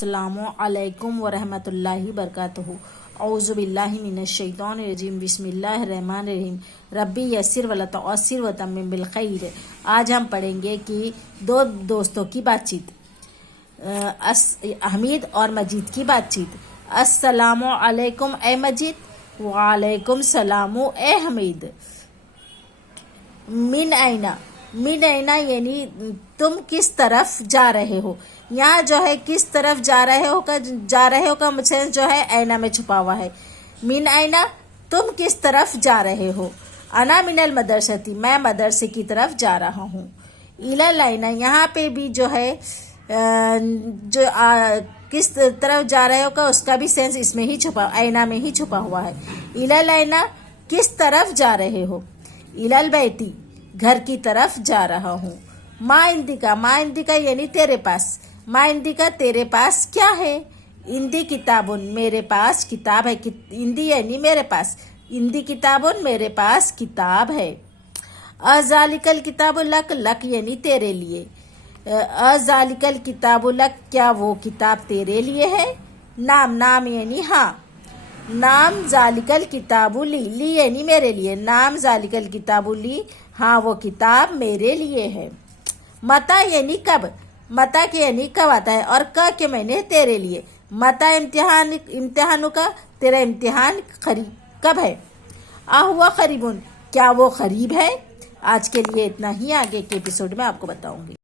अस्सलामु अलैकुम वरहमतुल्लाहि बरकातुहू। औज़ु बिल्लाहि मिनश शैतानिर रजीम। बिस्मिल्लाहिर रहमानिर रहीम। रब्बी यस्सिर वला तुअस्सिर व तम्मिम बिल खैर। आज हम पढ़ेंगे कि दो दोस्तों की बातचीत, हमीद और मजीद की बातचीत। अस्सलामु अलैकुम ए मजीद। वालेकुम सलामु ए हमीद। मिन ऐना, मिन ऐना यानी तुम किस तरफ जा रहे हो। यहाँ जो है किस तरफ जा रहे हो का मुझे जो है ऐना में छुपा हुआ है। मिन ऐना, तुम किस तरफ जा रहे हो। अना मिनल मदरसती, मैं मदरसे की तरफ जा रहा हूँ। इलल ऐना, यहाँ पे भी जो है किस तरफ जा रहे हो का उसका भी सेंस इसमें ही छुपा, ऐना में ही छुपा हुआ है। इलल ऐना, किस तरफ जा रहे हो। इलल बैती, घर की तरफ जा रहा हूँ। माँ इंदिका, माँ इंदिका यानी तेरे पास। माँ इंदिका, तेरे पास क्या है। इंदी किताबुन, मेरे पास किताब है। इंदी यानी मेरे पास। इंदी किताबुन, मेरे पास किताब है। अजालिकल किताबु लक, लक यानी तेरे लिए। अजालिकल किताबु लक, क्या वो किताब तेरे लिए है। नाम, नाम यानी हाँ। नाम जालिकल किताबु ली, ली यानी मेरे लिए। नाम जालिकल किताबु ली, हाँ वो किताब मेरे लिए है। मता यानी कब, मता के यानी कब आता है, और क के मैंने तेरे लिए। मता इम्तिहान का, तेरा इम्तिहान कब है। हुआ करीबुन, क्या वो करीब है। आज के लिए इतना ही, आगे के एपिसोड में आपको बताऊंगी।